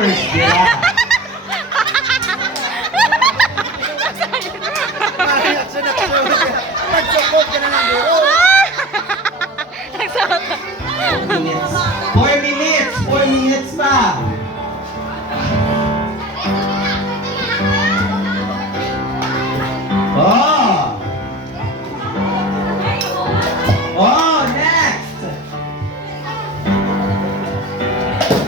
hours, di ba? Nagsukot ka na ng buo. 4 minutes! 4 minutes pa! Oh! Oh, next!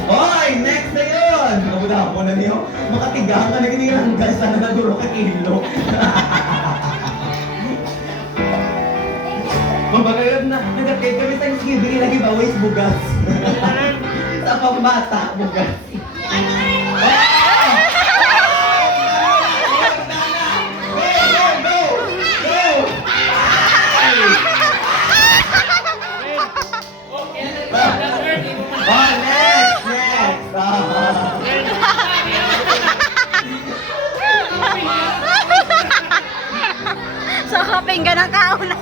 Oy, next na yun! Nabuda ako na niyo. Makatigang ka na ginirang guys. Sana naguro ka kilo. Mabagayod na. Nagkakit kami Thanksgiving. Lagi ba? Waste bugas. Sa pambata, bugas. So, kaping ka ng kauna.